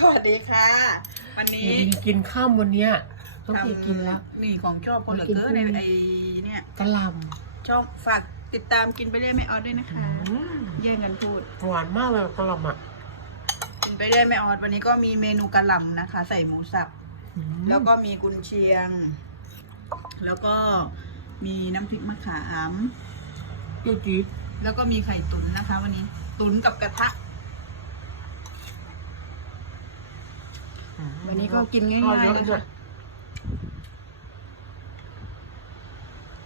สวัสดีค่ะ วันนี้อยู่ดีกินข้ามวันเนี้ยต้องไปกินแล้วนี่ของชอบคนเหลือเกินในไอเนี่ยกะหล่ชอบฝากติดตามกินไปเรื่อยไม่ออดด้วยนะคะำอืมแย่งกันพูดหวานมากเลยกะหล่ำอะกินไปเรื่อยไม่ออดวันนี้ก็มีเมนูกะหล่ำนะคะ ใส่หมูสับอืมแล้วก็มีกุนเชียง แล้วก็มีน้ำพริกมะขามเปรี้ยวจี๊ดแล้วก็มีไข่ตุ๋นนะคะ วันนี้ตุ๋นกับกระทะ อืม วันนี้ก็กินง่ายข้วๆเยอะเลยด้วค่ะ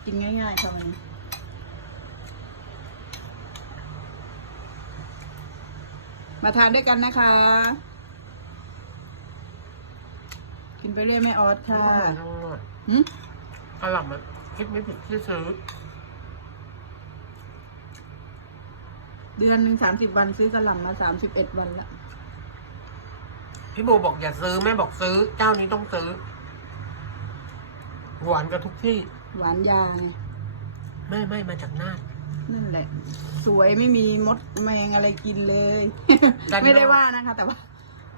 กินง่ายๆค่ะวันนี้มาทานด้วยกันนะคะ กินไปเรื่อยไม่ออดค่ะหึกะหล่ำอะคิดไม่ผิดที่ซื้อ เดือนหนึ่งสามสิบวันซื้อกระหล่ำมาสามสิบเอ็ดวันละ พี่โบบอกอย่าซื้อแม่บอกซื้อ เจ้านี้ต้องซื้อ หวานกับทุกที่ หวานยางไม่ไม่มาจากน่านนั่นแหละ สวยไม่มีมดแมงอะไรกินเลยด้านนอกไม่ได้ว่านะคะ แต่ว่า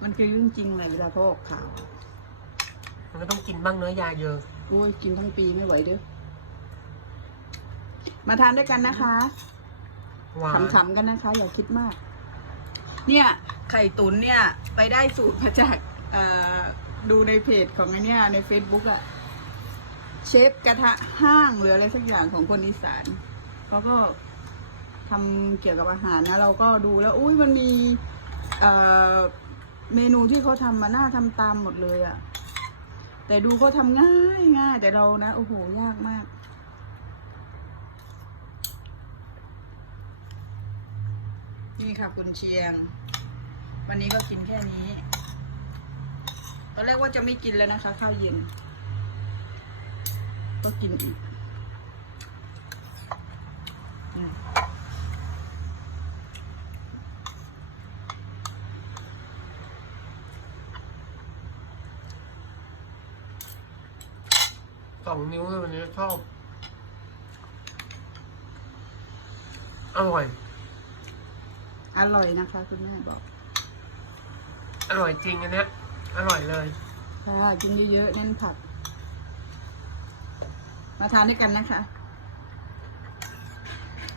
มันคือเรื่องจริงเลยเวลาเขาออกข่าวมันก็ต้องกินบ้างเนื้อยาเยอะ โอ้ยกินทั้งปีไม่ไหวเด้อมาทานด้วยกันนะคะหวานขำๆกันนะคะ อย่าคิดมาก เนี่ยไข่ตุ๋นเนี่ยไปได้สูตรมาจากดูในเพจของไอเนี่ยใน Facebook อะเชฟกระทะห้างหรืออะไรสักอย่างของคนอีสานเขาก็ทำเกี่ยวกับอาหารนะ เราก็ดูแล้ว อุ้ยมันมีเมนูที่เขาทำมาหน่าทำตามหมดเลยอะแต่ดูเขาทำง่ายง่ายแต่เรานะโอ้โหยากมาก นี่ค่ะคุณเชียง วันนี้ก็กินแค่นี้ ตอนแรกว่าจะไม่กินแล้วนะคะ ข้าวเย็น ก็กินอีกสองนิ้วเลยวันนี้ชอบ อร่อย อร่อยนะคะ คุณแม่บอกอร่อยจริงอันเนี้ยอร่อยเลยค่ะกินเยอะๆแน่นผัก มาทานด้วยกันนะคะ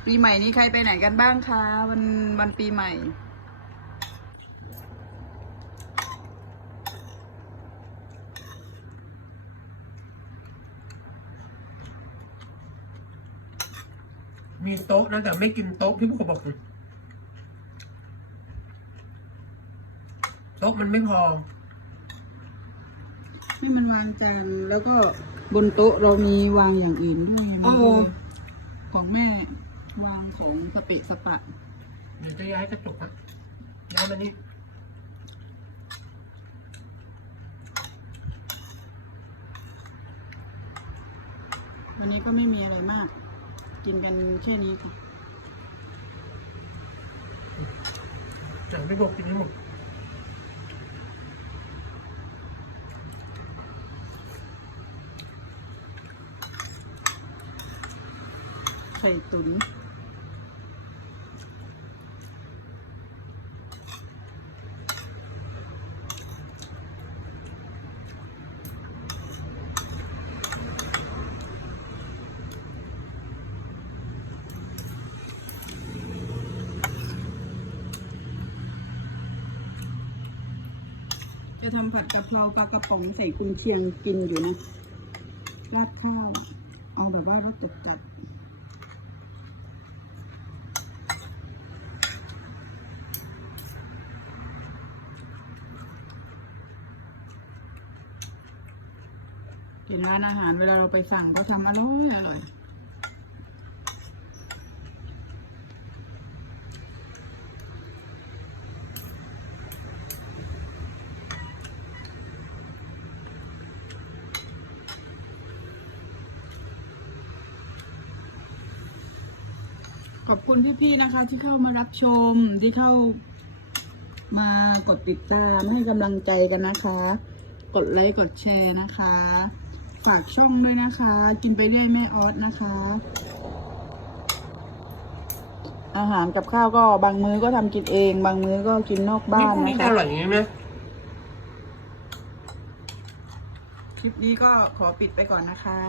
ปีใหม่นี้ใครไปไหนกันบ้างคะวันวันปีใหม่ มีโต๊ะนะแต่ไม่กินโต๊ะพี่บัวบอก ต๊ะมันไม่พอ ที่มันวางจานแล้วก็บนโต๊ะเรามีวางอย่างอื่นด้วยโอ้ ของแม่วางของสเปะสปะ เดี๋ยวจะย้ายกระจกอะย้ายมานี่วันนี้ก็ไม่มีอะไรมาก กินกันแค่นี้ค่ะจังพี่บัวกินให้หมด ข่ตุ๋นจะทำผัดกะเพราปลากระป๋องใส่กุนเชียงกินอยู่นะราดข้าว เอาแบบว่ารสจัดจัด ๆกินร้านอาหารเวลาเราไปสั่งก็ทำอร่อยอร่อยขอบคุณพี่ๆนะคะ ที่เข้ามารับชมที่เข้ามากดติดตามให้กำลังใจกันนะคะ กดไลค์กดแชร์นะคะ ฝากช่องด้วยนะคะ กินไปเรื่อยแม่ออสนะคะ อาหารกับข้าวก็บางมื้อก็ทำกินเอง บางมื้อก็กินนอกบ้านนี่ะรุ่งนี้อร่อยอย่างนี้ไหมคลิปนี้ก็ขอปิดไปก่อนนะคะ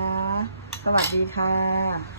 สวัสดีค่ะ